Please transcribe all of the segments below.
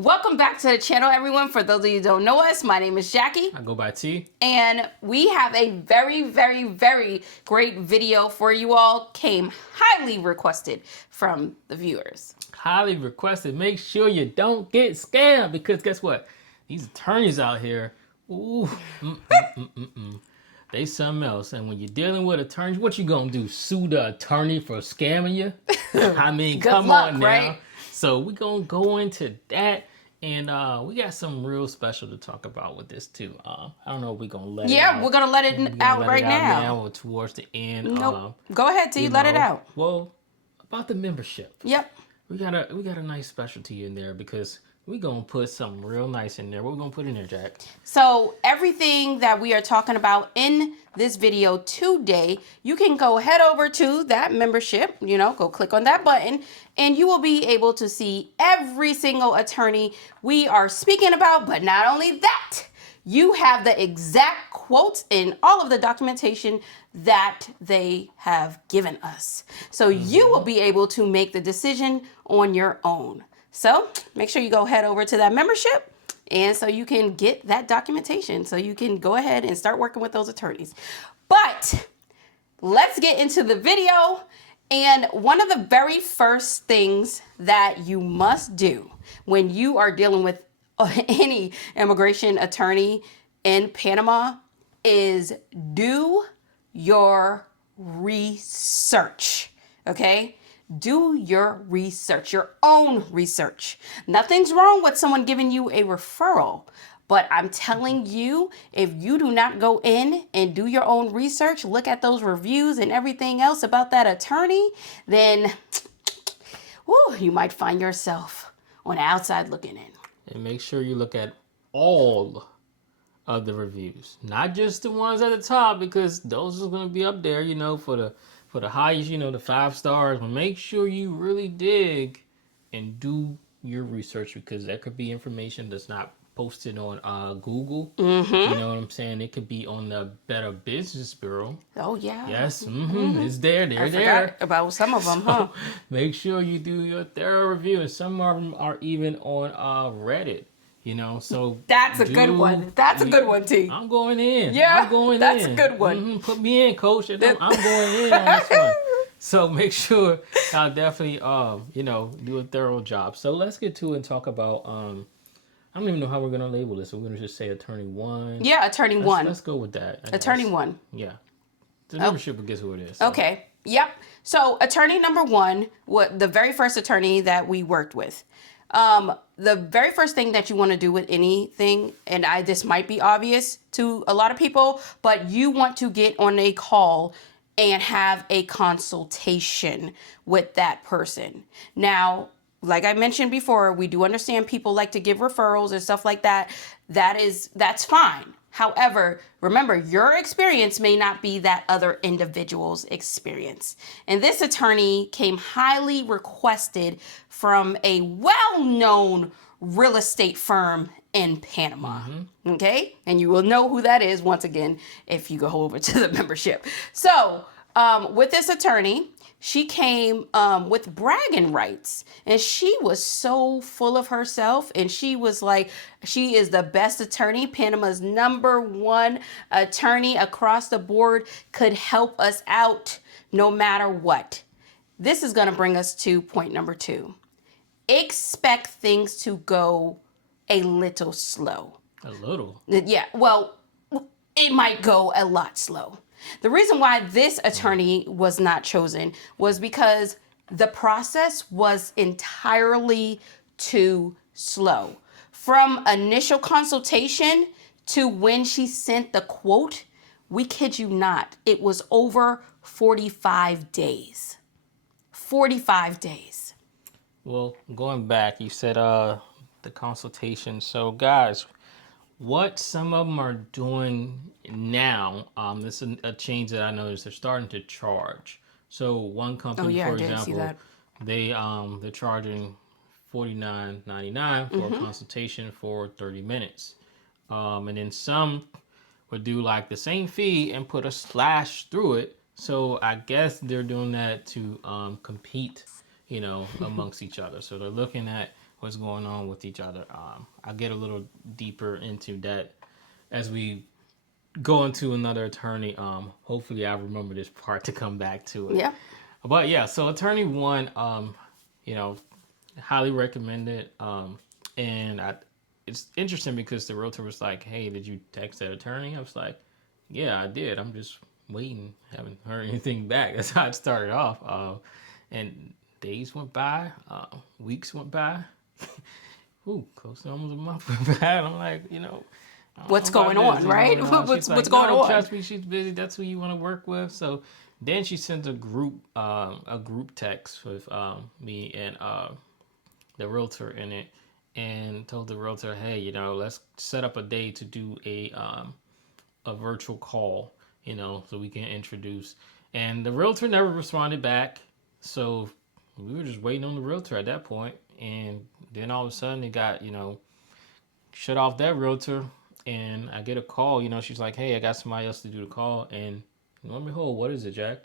Welcome back to the channel, everyone. For those of you who don't know us, my name is Jackie. I go by T. And we have a very, very, very great video for you all. Came highly requested from the viewers. Highly requested. Make sure you don't get scammed, because guess what? These attorneys out here, ooh, they something else. And when you're dealing with attorneys, what you gonna do? Sue the attorney for scamming you? I mean, Good come luck, on now. right? So we're gonna go into that. And we got some real special to talk about with this too. I don't know if we're gonna let it out. Yeah, we're gonna let it out right now. Or towards the end. Nope. Go ahead, T. Let it out. Well, about the membership. Yep. We got a nice specialty in there because we're gonna put something real nice in there. What we gonna put in there, Jack? So everything that we are talking about in this video today, you can go head over to that membership, go click on that button, and you will be able to see every single attorney we are speaking about. But not only that, you have the exact quotes and all of the documentation that they have given us. So you will be able to make the decision on your own. So make sure you go head over to that membership, and so you can get that documentation so you can go ahead and start working with those attorneys. But let's get into the video. And one of the very first things that you must do when you are dealing with any immigration attorney in Panama is do your research, okay? Do your research, your own research. Nothing's wrong with someone giving you a referral, but I'm telling you, if you do not go in and do your own research, look at those reviews and everything else about that attorney, then you might find yourself on the outside looking in. And make sure you look at all of the reviews, not just the ones at the top, because those are going to be up there, for the highest, the 5 stars. But make sure you really dig and do your research, because that could be information that's not posted on Google. Mm-hmm. You know what I'm saying? It could be on the Better Business Bureau. Oh, yeah. Yes, it's there. They're I there. forgot about some of them, huh? Make sure you do your thorough review, and some of them are even on Reddit. So that's a good one. That's a good one, T. I'm going in. Yeah, I'm going that's in. a good one. Put me in, Coach. I'm going in on this one. So make sure I'll definitely, do a thorough job. So let's get to it and talk about. I don't even know how we're gonna label this. We're gonna just say Attorney 1. Yeah, Attorney 1. Let's go with that. Attorney 1. Yeah, the membership will guess who it is. So. Okay. Yep. So attorney number 1, the very first attorney that we worked with. The very first thing that you want to do with anything, and this might be obvious to a lot of people, but you want to get on a call and have a consultation with that person. Now, like I mentioned before, we do understand people like to give referrals and stuff like that. That's fine. However, remember, your experience may not be that other individual's experience. And this attorney came highly requested from a well-known real estate firm in Panama. Mm-hmm. Okay? And you will know who that is, once again, if you go over to the membership. So, with this attorney, she came with bragging rights, and she was so full of herself, and she was like, she is the best attorney. Panama's #1 attorney across the board, could help us out no matter what. This is going to bring us to point number 2. Expect things to go a little slow. A little? Yeah, well, it might go a lot slow. The reason why this attorney was not chosen was because the process was entirely too slow. From initial consultation to when she sent the quote, we kid you not, it was over 45 days. 45 days. Well, going back, you said the consultation. So, guys, what some of them are doing now, this is a change that I noticed, they're starting to charge. So one company, for example, they're charging $49.99 for a consultation for 30 minutes. And then some would do like the same fee and put a slash through it. So I guess they're doing that to compete, amongst each other. So they're looking at what's going on with each other. I'll get a little deeper into that as we go into another attorney. Hopefully, I remember this part to come back to it. Yeah. But yeah, so attorney one, highly recommended. And it's interesting because the realtor was like, "Hey, did you text that attorney?" I was like, "Yeah, I did. I'm just waiting. Haven't heard anything back." That's how it started off. And days went by, weeks went by. Ooh, close to almost a month went by. And I'm like, I don't What's know about going on, this, right? She's What's like, going no, on? trust me, she's busy. That's who you want to work with. So then she sent a group text with me and the realtor in it, and told the realtor, hey, let's set up a day to do a virtual call, so we can introduce. And the realtor never responded back, so we were just waiting on the realtor at that point. And then all of a sudden, it got shut off that realtor, and I get a call. She's like, "Hey, I got somebody else to do the call." And lo and behold, what is it, Jack?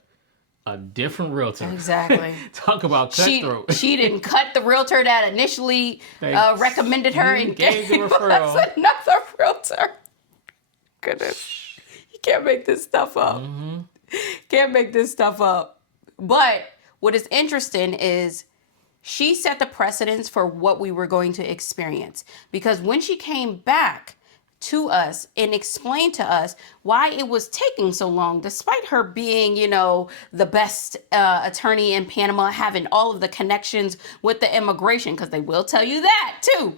A different realtor. Exactly. Talk about cutthroat. She didn't cut the realtor that initially recommended her and gave the gave referral. us another realtor. Goodness, you can't make this stuff up. Can't make this stuff up. But what is interesting is she set the precedence for what we were going to experience. Because when she came back to us and explained to us why it was taking so long, despite her being, the best attorney in Panama, having all of the connections with the immigration, because they will tell you that too.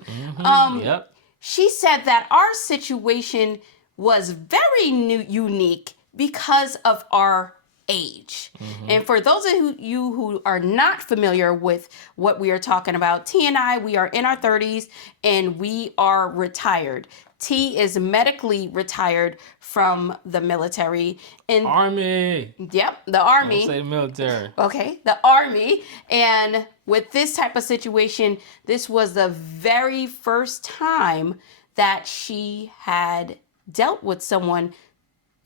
Yep. She said that our situation was very unique because of our age. And for those of you who are not familiar with what we are talking about, T and I, we are in our 30s and we are retired. T is medically retired from the military. And Army. Yep, the Army. Don't say the military. Okay, the Army. And with this type of situation, this was the very first time that she had dealt with someone,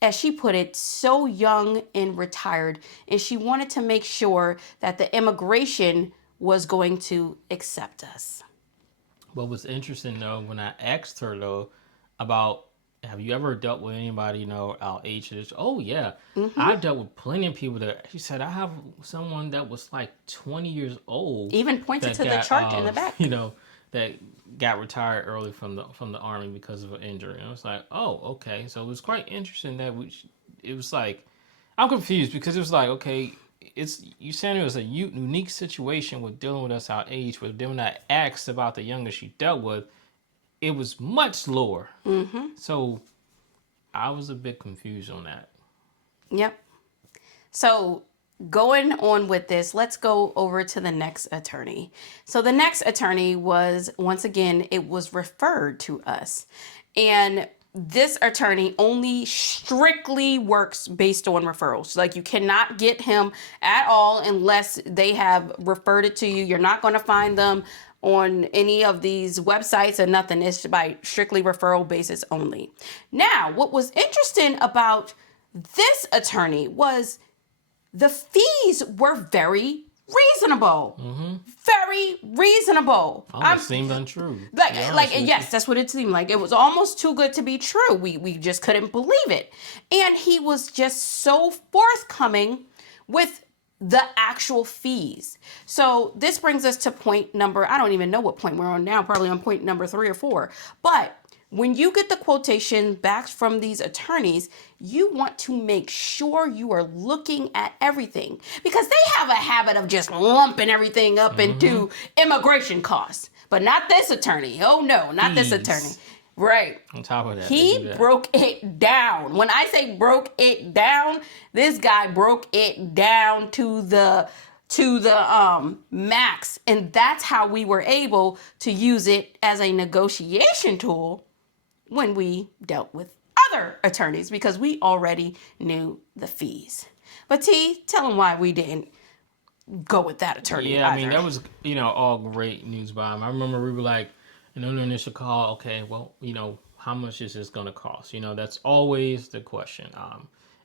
as she put it, so young and retired. And she wanted to make sure that the immigration was going to accept us. What was interesting, though, when I asked her, though, about have you ever dealt with anybody, our age? Oh, yeah. I've dealt with plenty of people that, she said, I have someone that was like 20 years old. Even pointed to the chart in the back. That got retired early from the Army because of an injury. And I was like, oh, okay. So it was quite interesting that it was like, I'm confused because it was like, okay, you saying it was a unique situation with dealing with us our age, but then when I asked about the youngest she dealt with, it was much lower. So I was a bit confused on that. Yep. So going on with this, let's go over to the next attorney. So the next attorney was, once again, it was referred to us. And this attorney only strictly works based on referrals. Like, you cannot get him at all unless they have referred it to you. You're not going to find them on any of these websites or nothing. It's by strictly referral basis only. Now, what was interesting about this attorney was the fees were very reasonable. Very reasonable. Almost seemed untrue. Yes, that's what it seemed like. It was almost too good to be true. We just couldn't believe it. And he was just so forthcoming with the actual fees. So this brings us to point number, I don't even know what point we're on now, probably on point number 3 or 4. But when you get the quotation back from these attorneys, you want to make sure you are looking at everything, because they have a habit of just lumping everything up into immigration costs. But not this attorney. Oh no, not this attorney. Right. On top of that, he broke it down. When I say broke it down, this guy broke it down to the max. And that's how we were able to use it as a negotiation tool when we dealt with other attorneys, because we already knew the fees. But T, tell them why we didn't go with that attorney. Yeah, either. I mean, that was, all great news by him. I remember we were like, in the initial call, okay, well, how much is this going to cost? That's always the question.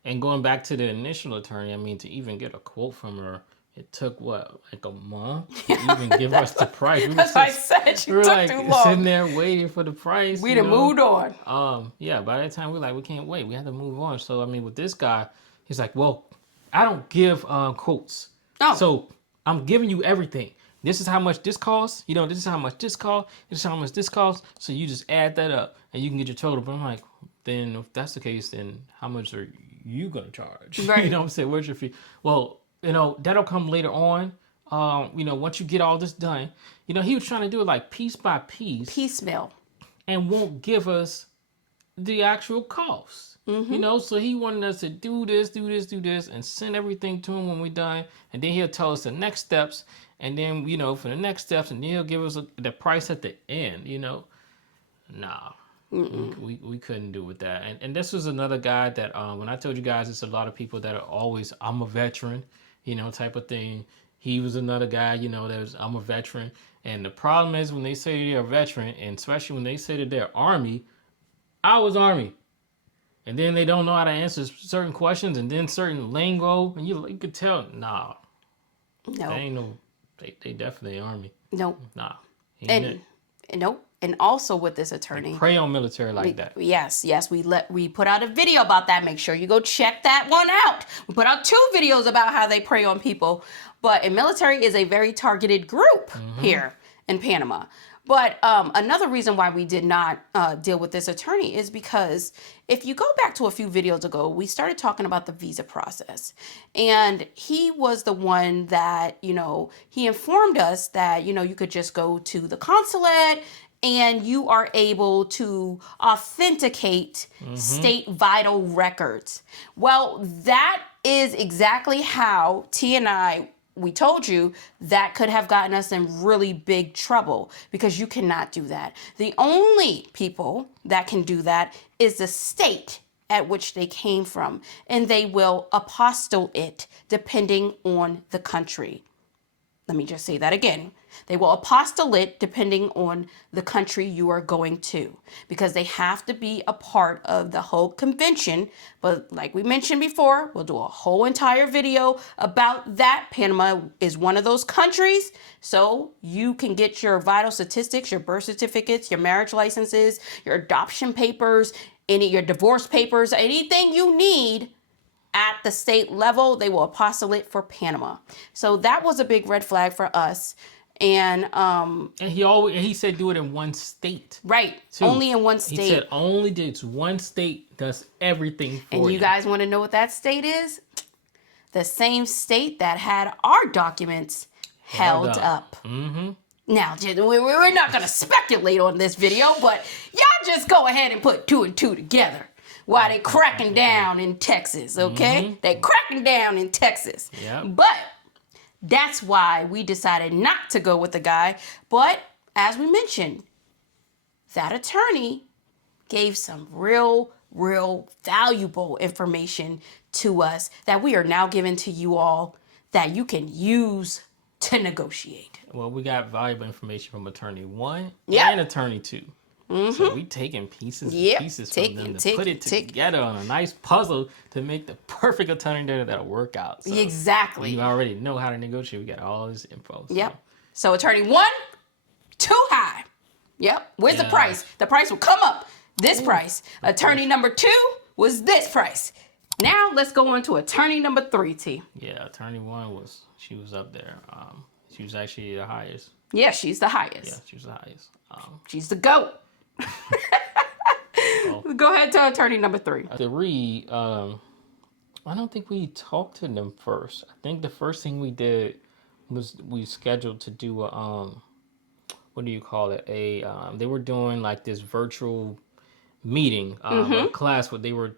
And going back to the initial attorney, I mean, to even get a quote from her, it took what, like a month to even give us the price. That's why I said We you were took like too long. sitting there waiting for the price. We'd have moved on. Yeah, by that time we were like, we can't wait. We had to move on. So I mean, with this guy, he's like, well, I don't give quotes. Oh. So I'm giving you everything. This is how much this costs. This is how much this costs. This is how much this costs. So you just add that up and you can get your total. But I'm like, then if that's the case, then how much are you going to charge? Right. You know what I'm saying? Where's your fee? Well, that'll come later on. Once you get all this done, he was trying to do it like piece by piece. Piecemeal. And won't give us the actual cost. So he wanted us to do this, and send everything to him when we're done. And then he'll tell us the next steps. And then, for the next steps, and then he'll give us the price at the end, Nah. We couldn't do with that. And this was another guy that, when I told you guys, it's a lot of people that are always, I'm a veteran, type of thing. He was another guy, I'm a veteran. And the problem is when they say they're a veteran, and especially when they say that they're Army, I was Army. And then they don't know how to answer certain questions and then certain lingo. And you could tell, nah. No. They ain't no, they definitely Army. Nope. Nah. And nope. And also with this attorney, they prey on military like that. Yes. We put out a video about that. Make sure you go check that one out. We put out 2 videos about how they prey on people. But the military is a very targeted group here in Panama. But another reason why we did not deal with this attorney is because if you go back to a few videos ago, we started talking about the visa process. And he was the one that, he informed us that, you could just go to the consulate and you are able to authenticate state vital records. Well, that is exactly how T and I, we told you that could have gotten us in really big trouble because you cannot do that. The only people that can do that is the state at which they came from, and they will apostille it depending on the country. Let me just say that again. They will apostille it depending on the country you are going to, because they have to be a part of the whole convention. But like we mentioned before, we'll do a whole entire video about that. Panama is one of those countries. So you can get your vital statistics, your birth certificates, your marriage licenses, your adoption papers, your divorce papers, anything you need at the state level, they will apostille it for Panama. So that was a big red flag for us. And he said do it in one state. Right. Too. Only in one state. He said only it's one state does everything for you. And you guys want to know what that state is? The same state that had our documents held up. Mm-hmm. Now, we're not going to speculate on this video, but y'all just go ahead and put 2 and 2 together. Why they cracking down in Texas, okay? They cracking down in Texas. Yep. But that's why we decided not to go with the guy. But as we mentioned, that attorney gave some real valuable information to us that we are now giving to you all that you can use to negotiate. Well, we got valuable information from attorney 1 Yep. and attorney 2. So we taking pieces and pieces from them to put it together on a nice puzzle to make the perfect attorney that'll work out. So Exactly. you already know how to negotiate. We got all this info. So. Yep. So attorney 1, too high. Yep. Where's the price? The price will come up. This price. Attorney number 2 was this price. Now let's go on to attorney number 3, T. Yeah, attorney 1 she was up there. She was actually the highest. Yeah, she's the highest. Yeah, she was the highest. She's the GOAT. Go ahead to attorney number 3. 3, I don't think we talked to them first. I think the first thing we did was we scheduled to do a what do you call it? They were doing like this virtual meeting, a class where they were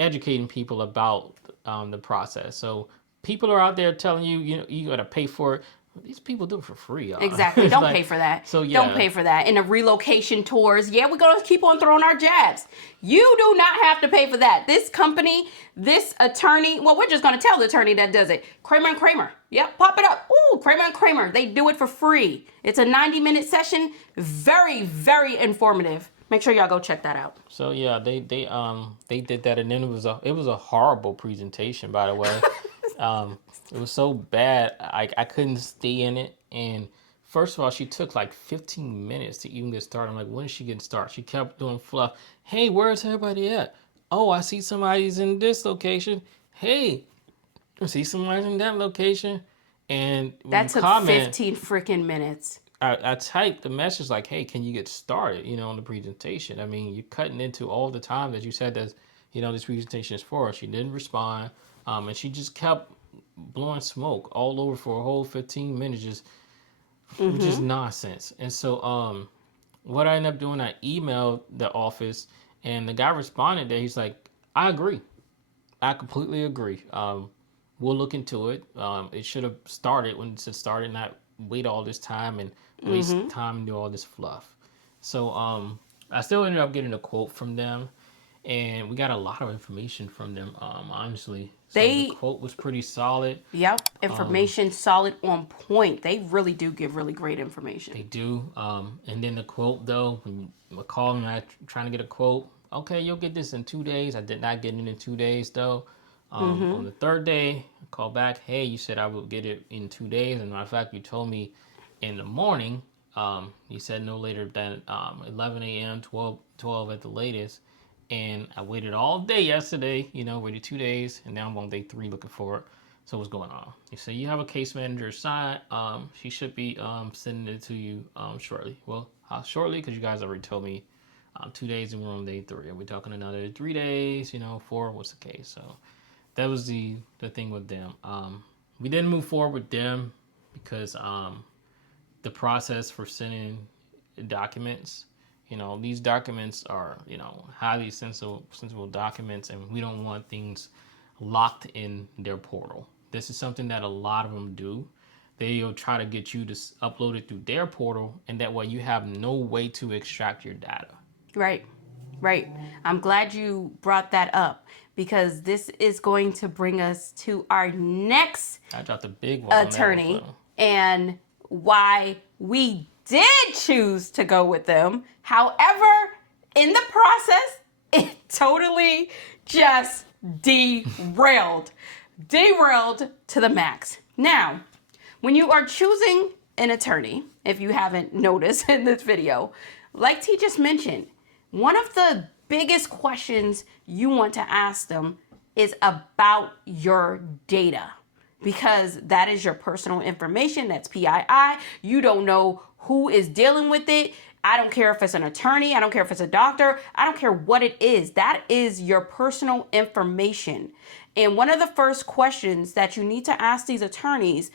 educating people about the process. So people are out there telling you, you got to pay for it. These people do it for free, y'all. Exactly. Don't pay for that. So yeah. Don't pay for that. And the relocation tours, we're going to keep on throwing our jabs. You do not have to pay for that. This company, this attorney, well, we're just going to tell the attorney that does it. Kramer and Kramer. Yep, pop it up. Ooh, Kramer and Kramer. They do it for free. It's a 90-minute session. Very, very informative. Make sure y'all go check that out. So yeah, they did that, and then it was a horrible presentation, by the way. It was so bad, I couldn't stay in it. And first of all, she took like 15 minutes to even get started. I'm like, when is she getting started? She kept doing fluff. Hey, where's everybody at? Oh, I see somebody's in this location. Hey, I see somebody's in that location. And when That you took comment, 15 freaking minutes. I typed the message like, "Hey, can you get started?" On the presentation. I mean, you're cutting into all the time that you said that this presentation is for. She didn't respond, and she just kept blowing smoke all over for a whole 15 minutes, which is nonsense. And so, what I ended up doing, I emailed the office, and the guy responded that he's like, "I agree. I completely agree. We'll look into it. It should have started when it started, not wait all this time and waste time and do all this fluff." So I still ended up getting a quote from them, and we got a lot of information from them. Honestly, so the They, quote was pretty solid. yep, information solid on point. They really do give really great information. They do. And then the quote though, when you call them, I trying to get a quote. Okay, you'll get this in 2 days. I did not get it in 2 days though. On the third day, I called back. Hey, you said I would get it in 2 days, and matter of fact, you told me in the morning. You said no later than 11 a.m., 12 at the latest. And I waited all day yesterday. Waited 2 days, and now I'm on day 3 looking for it. So what's going on? You say you have a case manager assigned. She should be sending it to you shortly. Well, shortly, because you guys already told me 2 days and we're on day 3. Are we talking another 3 days? 4? What's the case? So that was the thing with them. We didn't move forward with them because the process for sending documents, these documents are highly sensible documents, and we don't want things locked in their portal. This is something that a lot of them do. They'll try to get you to upload it through their portal, and that way you have no way to extract your data. Right, right. I'm glad you brought that up because this is going to bring us to our next I dropped a big one attorney on that one. and why we did choose to go with them. However, in the process, it totally just derailed to the max. Now, when you are choosing an attorney, if you haven't noticed in this video, like T just mentioned, one of the biggest questions you want to ask them is about your data, because that is your personal information. That's PII. You don't know who is dealing with it. I don't care if it's an attorney. I don't care if it's a doctor. I don't care what it is. That is your personal information. And one of the first questions that you need to ask these attorneys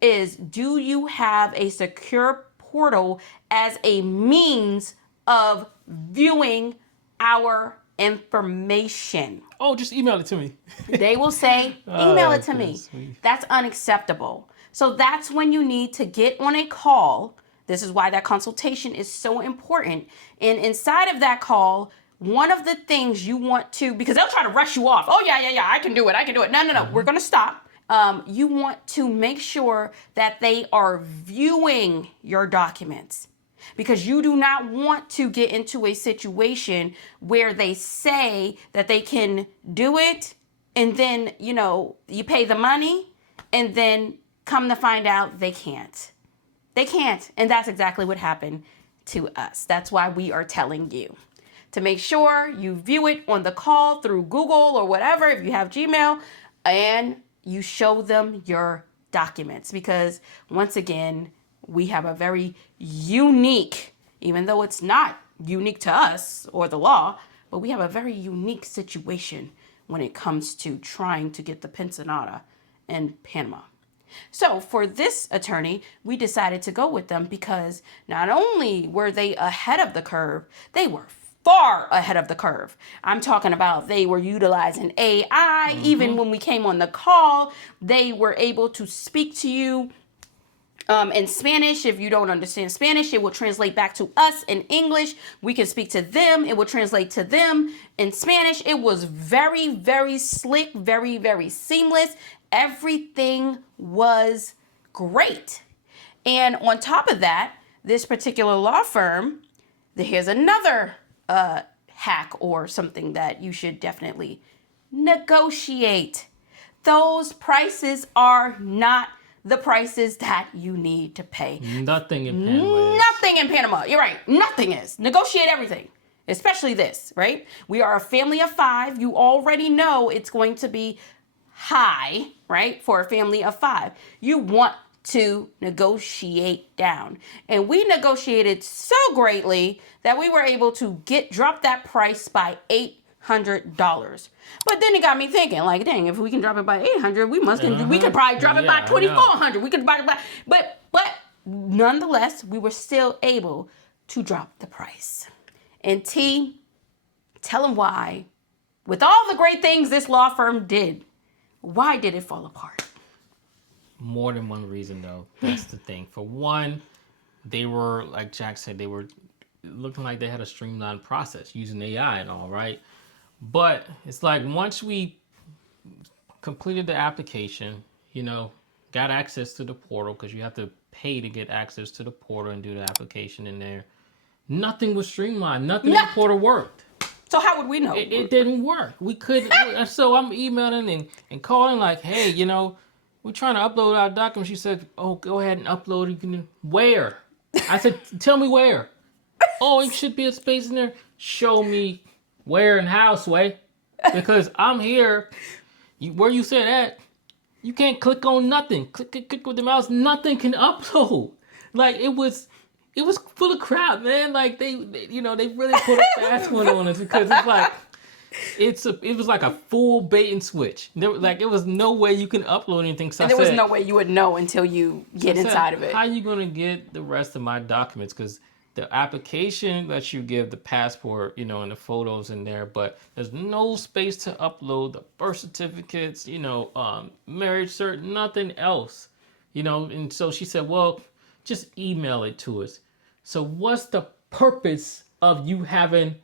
is, do you have a secure portal as a means of viewing our information? Oh, just email it to me. They will say, email it to me. That's unacceptable. So that's when you need to get on a call. This is why that consultation is so important. And inside of that call, one of the things you want to, because they'll try to rush you off. Oh, yeah, I can do it. No. We're going to stop. You want to make sure that they are viewing your documents, because you do not want to get into a situation where they say that they can do it, and then, you pay the money, and then come to find out they can't. They can't. And that's exactly what happened to us. That's why we are telling you to make sure you view it on the call through Google or whatever, if you have Gmail, and you show them your documents. Because once again, we have a very unique, even though it's not unique to us or the law, but we have a very unique situation when it comes to trying to get the pensionata in Panama. So for this attorney, we decided to go with them because not only were they ahead of the curve, they were far ahead of the curve. I'm talking about they were utilizing AI. Even when we came on the call, they were able to speak to you in Spanish. If you don't understand Spanish, it will translate back to us in English. We can speak to them. It will translate to them in Spanish. It was very, very slick, very, very seamless. Everything was great. And on top of that, this particular law firm, here's another hack or something that you should definitely negotiate. those prices are not the prices that you need to pay. Nothing in Panama is. Nothing in Panama. You're right. Nothing is. Negotiate everything, especially this, right? We are a family of 5. You already know it's going to be high, right? For a family of 5. You want to negotiate down. And we negotiated so greatly that we were able to drop that price by $800. But then it got me thinking, like, dang, if we can drop it by 800, we could probably drop it by 2,400. We could buy it by, but nonetheless, we were still able to drop the price. And T, tell them why, with all the great things this law firm did, why did it fall apart? More than one reason, though. That's the thing. For one, they were, like Jack said, they were looking like they had a streamlined process using AI and all, right? But it's like once we completed the application, got access to the portal, because you have to pay to get access to the portal and do the application in there. Nothing was streamlined. Nothing in the portal worked. So how would we know? It didn't work. We couldn't. So I'm emailing and calling like, hey, we're trying to upload our documents. She said, oh, go ahead and upload. You can. Where? I said, tell me where. Oh, it should be a space in there. Show me where and how, Sway. Because I'm here. Where you said that, you can't click on nothing. Click with the mouse. Nothing can upload. Like, it was full of crap, man. Like, they really put a fast one on us, because it's like, it was like a full bait and switch. There was no way you can upload anything. So and there was no way you would know until you get inside of it. How are you going to get the rest of my documents? Because the application lets you give the passport, and the photos in there, but there's no space to upload the birth certificates, marriage cert, nothing else, And so she said, well, just email it to us. So what's the purpose of you having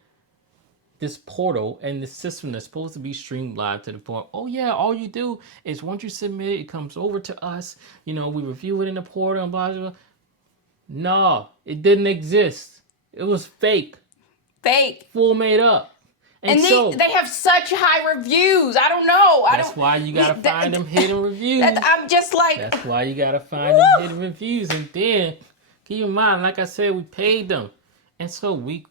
this portal and the system that's supposed to be streamlined to the point? Oh yeah, all you do is once you submit it, it comes over to us. We review it in the portal and blah, blah, blah. No, it didn't exist. It was fake. Fake. Full made up. And they have such high reviews. I don't know. That's why you gotta find them hidden reviews. I'm just like. That's why you gotta find them hidden reviews. And then keep in mind, like I said, we paid them, and so we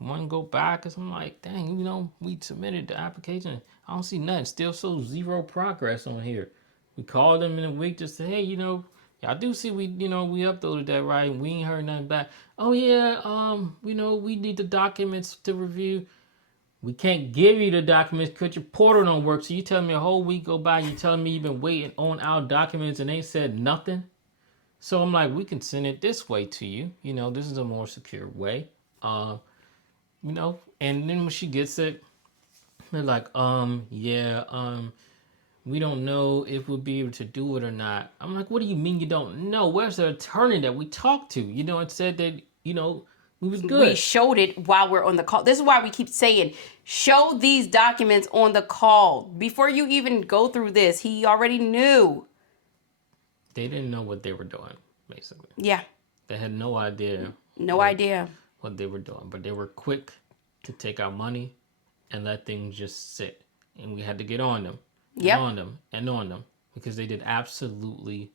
want to go back, because I'm like, dang, we submitted the application. I don't see nothing. Still so zero progress on here. We called them in a week just to say, hey, y'all do see we uploaded that, right? We ain't heard nothing back. Oh yeah, we need the documents to review. We can't give you the documents because your portal don't work. So you tell me a whole week go by, you telling me you've been waiting on our documents and they said nothing. So I'm like, we can send it this way to you. This is a more secure way. And then when she gets it, they're like, we don't know if we'll be able to do it or not. I'm like, what do you mean you don't know? Where's the attorney that we talked to? It said that, we was good. We showed it while we're on the call. This is why we keep saying, show these documents on the call. Before you even go through this, he already knew. They didn't know what they were doing, basically. Yeah. They had no idea. No idea what they were doing. But they were quick to take our money and let things just sit. And we had to get on them. Yep. On them. Because they did absolutely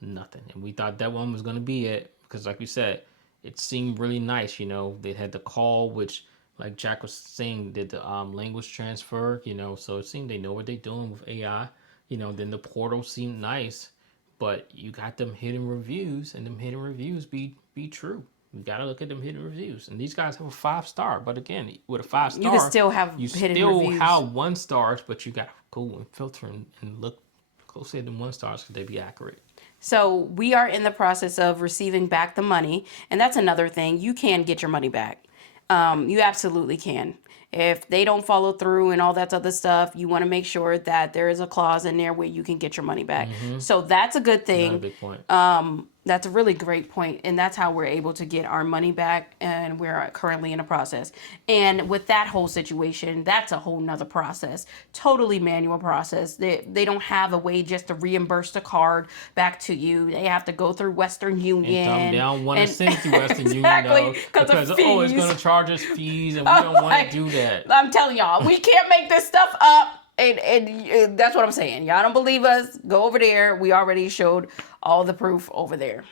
nothing. And we thought that one was going to be it. Because like we said, it seemed really nice. They had the call, which, like Jack was saying, did the language transfer. So it seemed they know what they're doing with AI. Then the portal seemed nice. But you got them hidden reviews, and them hidden reviews be true. You got to look at them hidden reviews. And these guys have a 5-star. But again, with a 5-star, you can still have hidden reviews. have 1 stars, but you got to go and filter and look closely at them 1 stars because they be accurate. So we are in the process of receiving back the money. And that's another thing. You can get your money back. You absolutely can. If they don't follow through and all that other stuff, you want to make sure that there is a clause in there where you can get your money back. Mm-hmm. So that's a good thing. That's a big point. That's a really great point, and that's how we're able to get our money back, and we're currently in a process. And with that whole situation, that's a whole nother process. Totally manual process. They don't have a way just to reimburse the card back to you. They have to go through Western Union. And they don't want to send it to Western exactly, Union, though. Because, of fees. it's going to charge us fees, and we don't want to do that. I'm telling y'all, we can't make this stuff up. And that's what I'm saying. Y'all don't believe us? Go over there. We already showed all the proof over there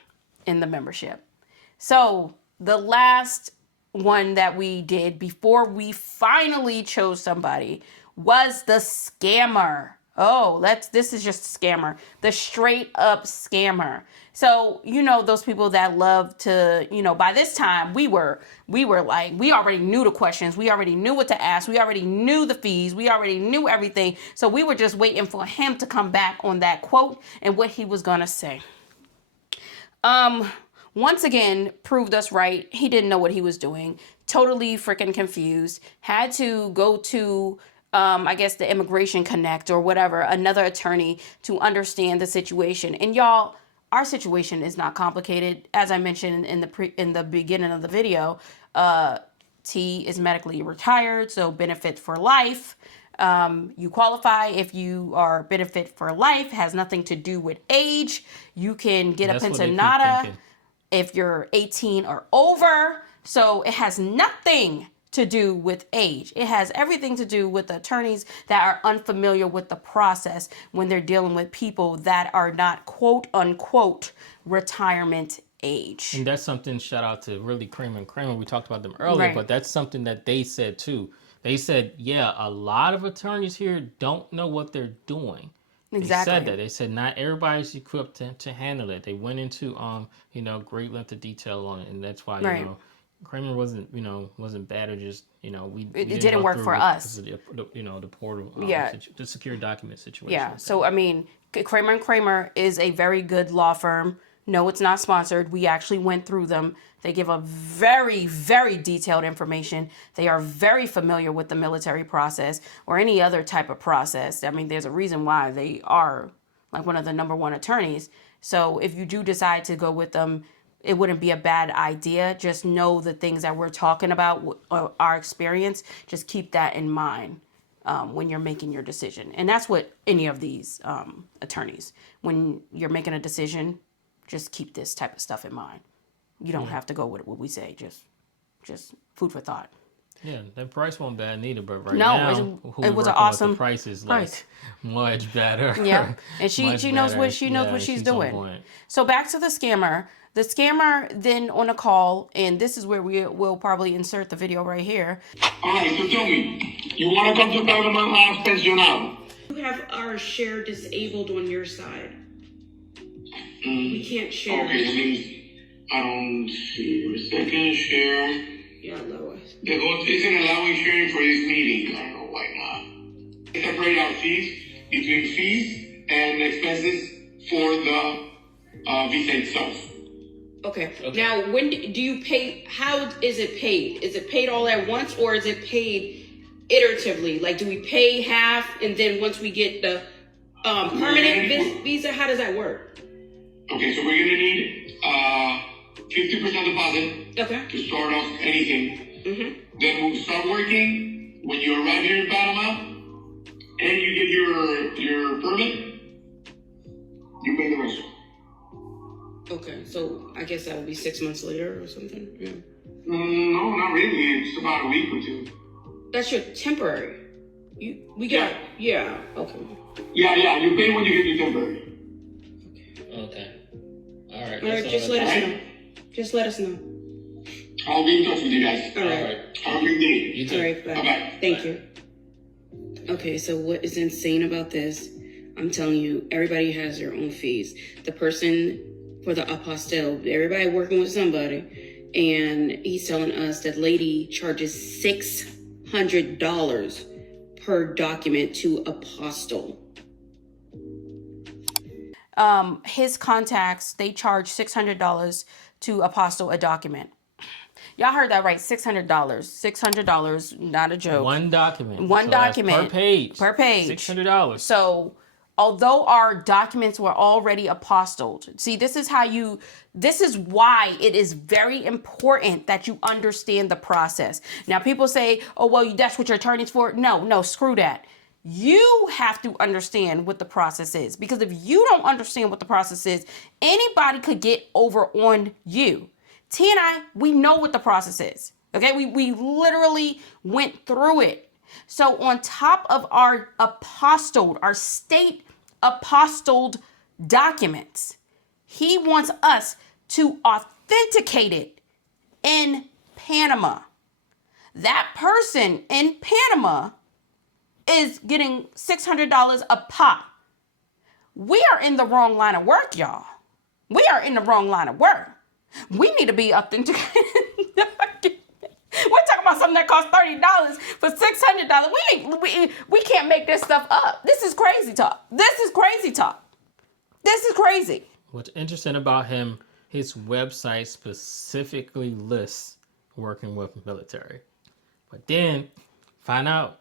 in the membership. So the last one that we did before we finally chose somebody was the scammer. Oh, this is just a scammer. The straight up scammer. So, those people that love to, by this time we were like, we already knew the questions. We already knew what to ask. We already knew the fees. We already knew everything. So we were just waiting for him to come back on that quote and what he was going to say. Once again, proved us right. He didn't know what he was doing. Totally freaking confused. Had to go to, I guess, the Immigration Connect or whatever, another attorney to understand the situation. And y'all, our situation is not complicated. As I mentioned in the beginning of the video, T is medically retired, so benefit for life. You qualify if you are benefit for life. Has nothing to do with age. You can get a pensionata if you're 18 or over. So it has nothing to do with age. It has everything to do with attorneys that are unfamiliar with the process when they're dealing with people that are not quote unquote retirement age. And that's something, shout out to really Kramer and Kramer. We talked about them earlier, Right. But that's something that they said too. They said, yeah, a lot of attorneys here don't know what they're doing. Exactly. They said that. They said not everybody's equipped to handle it. They went into great length of detail on it, and that's why Right. Kramer wasn't bad, or just we it didn't work for us. The portal, Yeah. the secure document situation. Yeah. So I mean, Kramer and Kramer is a very good law firm. No, it's not sponsored. We actually went through them. They give a very, very detailed information. They are very familiar with the military process or any other type of process. I mean, there's a reason why they are like one of the number one attorneys. So if you do decide to go with them, it wouldn't be a bad idea. Just know the things that we're talking about, our experience. Just keep that in mind when you're making your decision. And that's what any of these attorneys, when you're making a decision, just keep this type of stuff in mind. You don't have to go with what we say. Just food for thought. Yeah, that price wasn't bad neither, but right No, now it was an awesome the price is price. like much better. Yeah, and she knows what she's doing. So back to the scammer. The scammer then on a call, and this is where we will probably insert the video right here. All right, so tell me, you want to come to Panama as pensionado? You have our share disabled on your side. We can't share. Okay, that means I don't see a second share. Yeah, Lois. The host isn't allowing sharing for this meeting. I don't know why not. Separate our fees between fees and expenses for the visa itself. Okay. Now, when do you pay? How is it paid? Is it paid all at once, or is it paid iteratively? Like, do we pay half and then once we get the permanent visa, how does that work? Okay, so we're gonna need 50% deposit. Okay. To start off anything. Mm-hmm. Then we'll start working when you arrive here in Panama and you get your permit. You pay the rest. Okay, so I guess that would be 6 months later or something. Yeah. No, not really. It's about a week or two. That's your temporary. Yeah. Okay. Yeah. You pay when you get your temporary. Okay. All right. All right. Just let us know. Just let us know. I'll be in touch with you guys. All right. Have a good day. You too. All right. Bye. Bye-bye. Thank you. Okay, so what is insane about this? I'm telling you, everybody has their own fees. The person for the apostille, everybody working with somebody, and he's telling us that lady charges $600 per document to apostille. His contacts, they charge $600 to apostille a document. Y'all heard that right, $600. $600, not a joke. One document. One document. Per page. $600. So although our documents were already apostilled, see, this is why it is very important that you understand the process. Now, people say, oh, well, that's what your attorney's for. No, screw that. You have to understand what the process is, because if you don't understand what the process is, anybody could get over on you. T and I, we know what the process is. Okay, we literally went through it. So on top of our state apostoled documents, he wants us to authenticate it in Panama. That person in Panama is getting $600 a pop. We are in the wrong line of work, y'all. We are in the wrong line of work. We need to be authenticated. We're talking about something that costs $30 for $600. We can't make this stuff up. This is crazy talk. This is crazy. What's interesting about him, his website specifically lists working with military. But then find out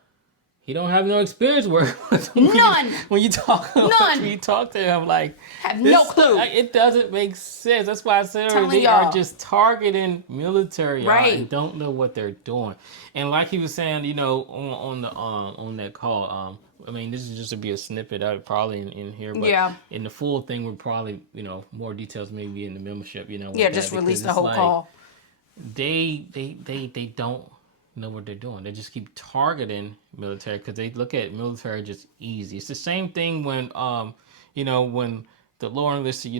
he don't have no experience working with them. None. When you talk to him, like, have no clue. It doesn't make sense. That's why I said they are just targeting military, right, and don't know what they're doing. And like he was saying, on that call, I mean, this is just to be a snippet of it probably in here, but in the full thing, we're probably, more details maybe in the membership, just release the whole call. They don't know what they're doing. They just keep targeting military because they look at military just easy. It's the same thing when when the lower enlisted,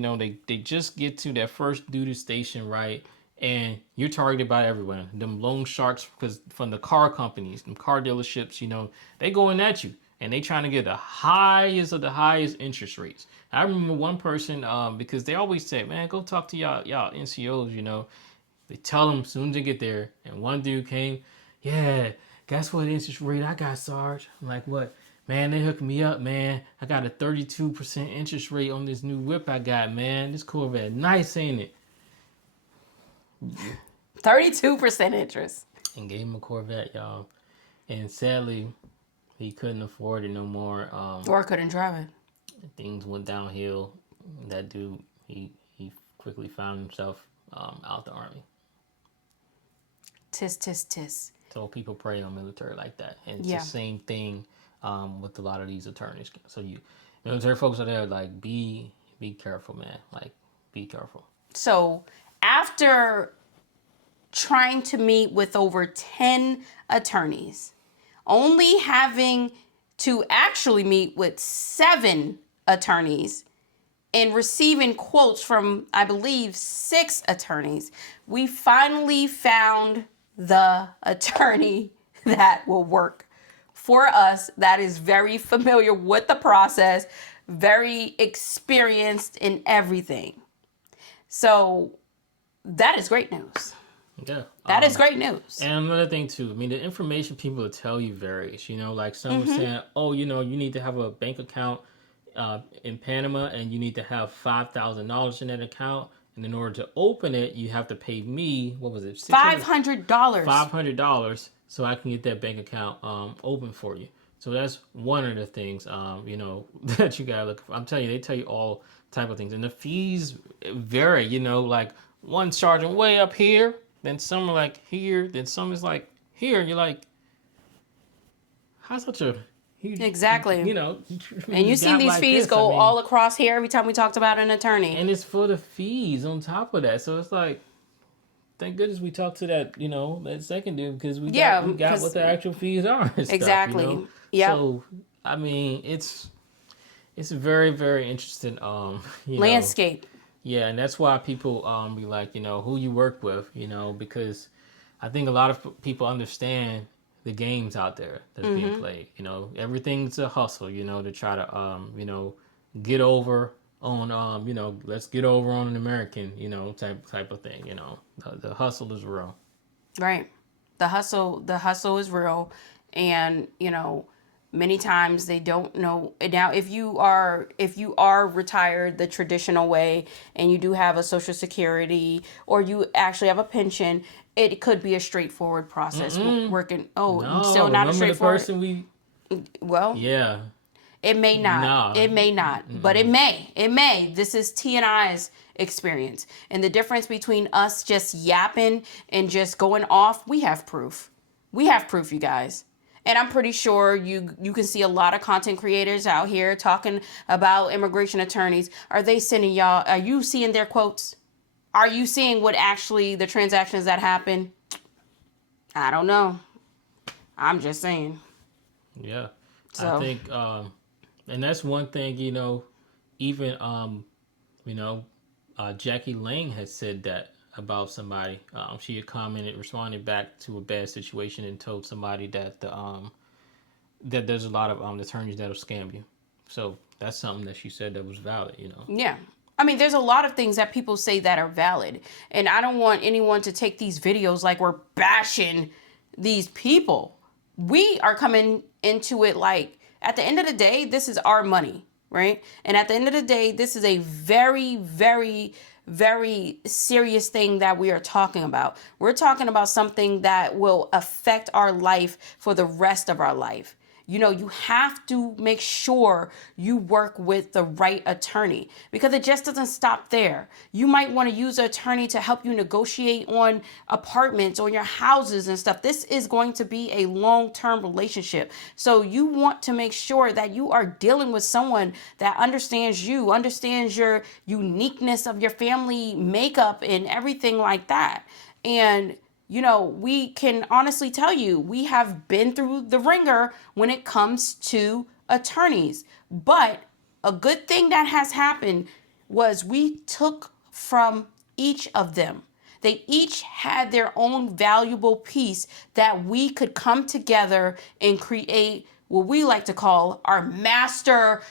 they just get to that first duty station, right? And you're targeted by everyone. Them loan sharks, because from the car companies, them car dealerships, they going at you and they trying to get the highest of the highest interest rates. I remember one person, because they always say, man, go talk to y'all NCOs, They tell them as soon as they get there. And one dude came, yeah, guess what interest rate I got, Sarge? I'm like, what? Man, they hooked me up, man. I got a 32% interest rate on this new whip I got, man. This Corvette, nice, ain't it? 32% interest. And gave him a Corvette, y'all. And sadly, he couldn't afford it no more. Or couldn't drive it. Things went downhill. That dude, he quickly found himself out the Army. Tis. So people prey on military like that. And it's the same thing with a lot of these attorneys. So military folks are there, like, be careful, man. Like, be careful. So after trying to meet with over 10 attorneys, only having to actually meet with 7 attorneys, and receiving quotes from, I believe, 6 attorneys, we finally found the attorney that will work for us, that is very familiar with the process, very experienced in everything. So that is great news. Yeah. That is great news. And another thing too, I mean, the information people will tell you varies. Like some were saying, oh, you need to have a bank account in Panama and you need to have $5,000 in that account. And in order to open it, you have to pay me, what was it? $500. $500 so I can get that bank account open for you. So that's one of the things, that you gotta look for. I'm telling you, they tell you all type of things. And the fees vary, like one's charging way up here, then some are like here, then some is like here. And you're like, how's such a huge... Exactly. And you've seen these like fees go all across here every time we talked about an attorney. And it's for the fees on top of that. So it's like, thank goodness we talked to that, that second dude, because we got what the actual fees are and exactly. stuff, Yeah. So, I mean, it's a very, very interesting landscape. Yeah, and that's why people be like, who you work with, because I think a lot of people understand the games out there that's being played. Everything's a hustle, to try to get over on let's get over on an American, type of thing. The hustle is real. Right. The hustle is real, and many times they don't know. Now, if you are retired the traditional way and you do have a Social Security or you actually have a pension, it could be a straightforward process working. Oh, no, still not a straightforward. The person well, yeah. It may not. No. It may not. But it may. It may. This is T&I's experience. And the difference between us just yapping and just going off, we have proof. We have proof, you guys. And I'm pretty sure you can see a lot of content creators out here talking about immigration attorneys. Are they sending y'all? Are you seeing their quotes? Are you seeing what actually the transactions that happen? I don't know. I'm just saying. Yeah. I So think, and that's one thing, even, you know, Jackie Lang has said that about somebody. She had commented, responded back to a bad situation and told somebody that that there's a lot of attorneys that'll scam you. So that's something that she said that was valid. yeah. I mean, there's a lot of things that people say that are valid. And I don't want anyone to take these videos like we're bashing these people. We are coming into it like, at the end of the day, this is our money, right? And at the end of the day, this is a very, very, very serious thing that we are talking about. We're talking about something that will affect our life for the rest of our life. You have to make sure you work with the right attorney, because it just doesn't stop there. You might want to use an attorney to help you negotiate on apartments, on your houses and stuff. This is going to be a long-term relationship. So you want to make sure that you are dealing with someone that understands you, understands your uniqueness of your family makeup and everything like that. And we can honestly tell you, we have been through the ringer when it comes to attorneys. But a good thing that has happened was we took from each of them. They each had their own valuable piece that we could come together and create what we like to call our master,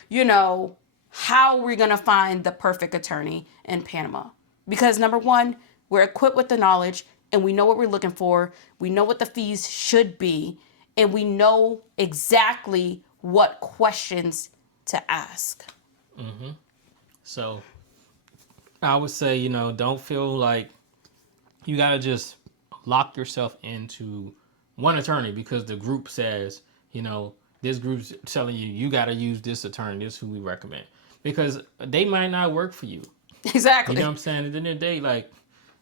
how we're going to find the perfect attorney in Panama. Because number one, we're equipped with the knowledge and we know what we're looking for. We know what the fees should be, and we know exactly what questions to ask. So I would say, don't feel like you got to just lock yourself into one attorney because the group says, this group's telling you got to use this attorney. This is who we recommend. Because they might not work for you. Exactly. You know what I'm saying? At the end of the day, like,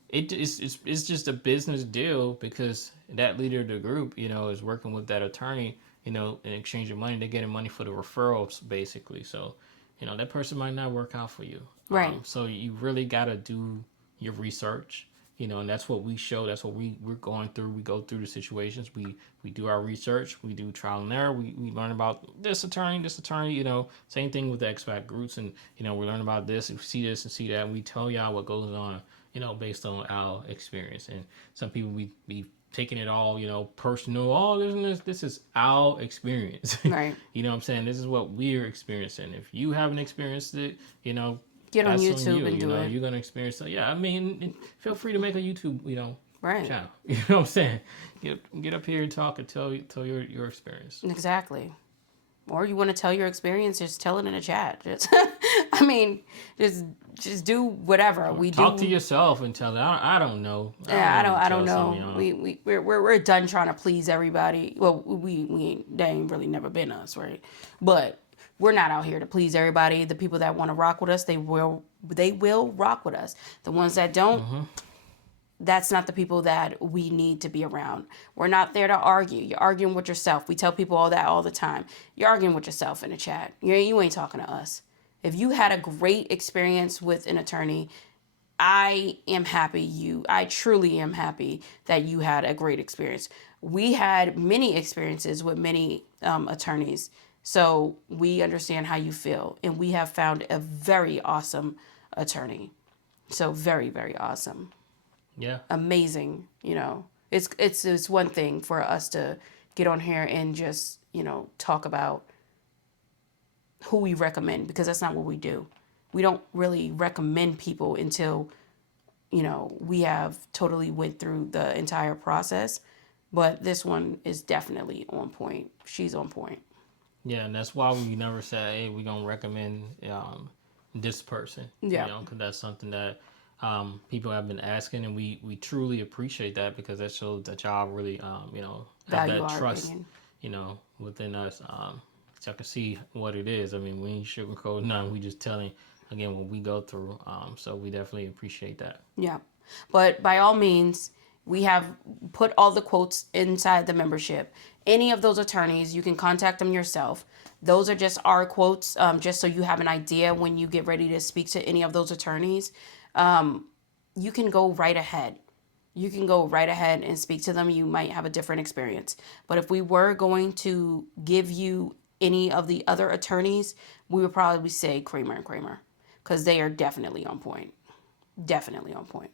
it's just a business deal because that leader of the group, is working with that attorney, in exchange of money. They're getting money for the referrals, basically. So, that person might not work out for you. Right. So you really got to do your research, and that's what we show. That's what we're going through. We go through the situations. We do our research. We do trial and error. We learn about this attorney. Same thing with the expat groups. And, we learn about this and see this and see that. And we tell y'all what goes on, based on our experience. And some people be taking it all, personal. Oh, this is our experience. Right. You know what I'm saying? This is what we're experiencing. If you haven't experienced it, get on that's YouTube you, and do it. You're gonna experience it. Yeah, I mean, feel free to make a YouTube, Right. channel. You know what I'm saying? Get up here and talk and tell your experience. Exactly. Or you want to tell your experience, just tell it in a chat. Just, just do whatever. Talk to yourself and tell it. I don't know. I don't know. We're done trying to please everybody. Well, they ain't really never been us, right? But we're not out here to please everybody. The people that want to rock with us, they will rock with us. The ones that don't, that's not the people that we need to be around. We're not there to argue. You're arguing with yourself. We tell people all that all the time. You're arguing with yourself in the chat. You ain't talking to us. If you had a great experience with an attorney, I truly am happy that you had a great experience. We had many experiences with many attorneys, so we understand how you feel, and we have found a very awesome attorney. So very, very awesome. Yeah. Amazing. It's one thing for us to get on here and just, talk about who we recommend, because that's not what we do. We don't really recommend people until, we have totally went through the entire process. But this one is definitely on point. She's on point. Yeah, and that's why we never say, hey, we're going to recommend this person. Yeah. Because that's something that people have been asking, and we truly appreciate that, because that shows that y'all really, have Value that our trust, opinion. within us. So I can see what it is. I mean, we ain't sugarcoat none. We just telling, again, what we go through. So we definitely appreciate that. Yeah. But by all means, we have put all the quotes inside the membership. Any of those attorneys, you can contact them yourself. Those are just our quotes, just so you have an idea when you get ready to speak to any of those attorneys. You can go right ahead. you can go right ahead and speak to them. You might have a different experience. But if we were going to give you any of the other attorneys, we would probably say Kramer and Kramer, because they are definitely on point. Definitely on point.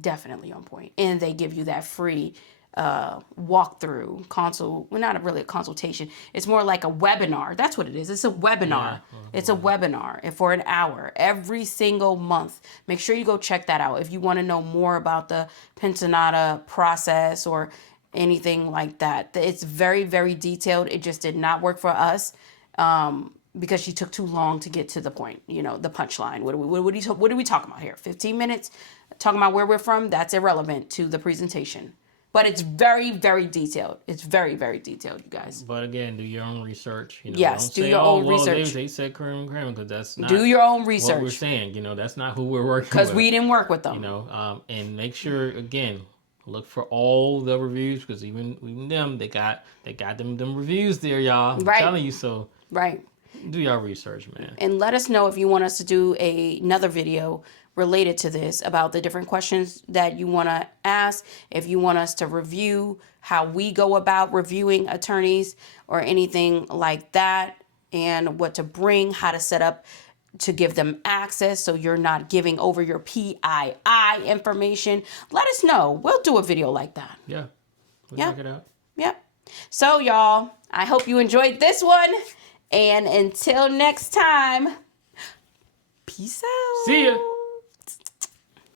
Definitely on point. And they give you that free walkthrough consult. Well, not really a consultation. It's more like a webinar. That's what it is. It's a webinar. Yeah. It's a webinar and for an hour every single month. Make sure you go check that out if you want to know more about the pensionata process or anything like that. It's very, very detailed. It just did not work for us because she took too long to get to the point, the punchline. What are we talking about here? 15 minutes talking about where we're from? That's irrelevant to the presentation. But it's very, very detailed. It's very, very detailed, you guys. But again, do your own research. Yes, don't do your own well, research. They said Kramer, because that's not Do your own what research. we're saying. That's not who we're working with. Because we didn't work with them. And make sure, again, look for all the reviews, because even them, they got them reviews there, y'all. Right. I'm telling you, so Right. do your research, man. And let us know if you want us to do another video related to this about the different questions that you want to ask. If you want us to review how we go about reviewing attorneys or anything like that, and what to bring, how to set up to give them access so you're not giving over your PII information, let us know. We'll do a video like that. Yeah. We'll check it out. Yep. So, y'all, I hope you enjoyed this one. And until next time, peace out. See ya.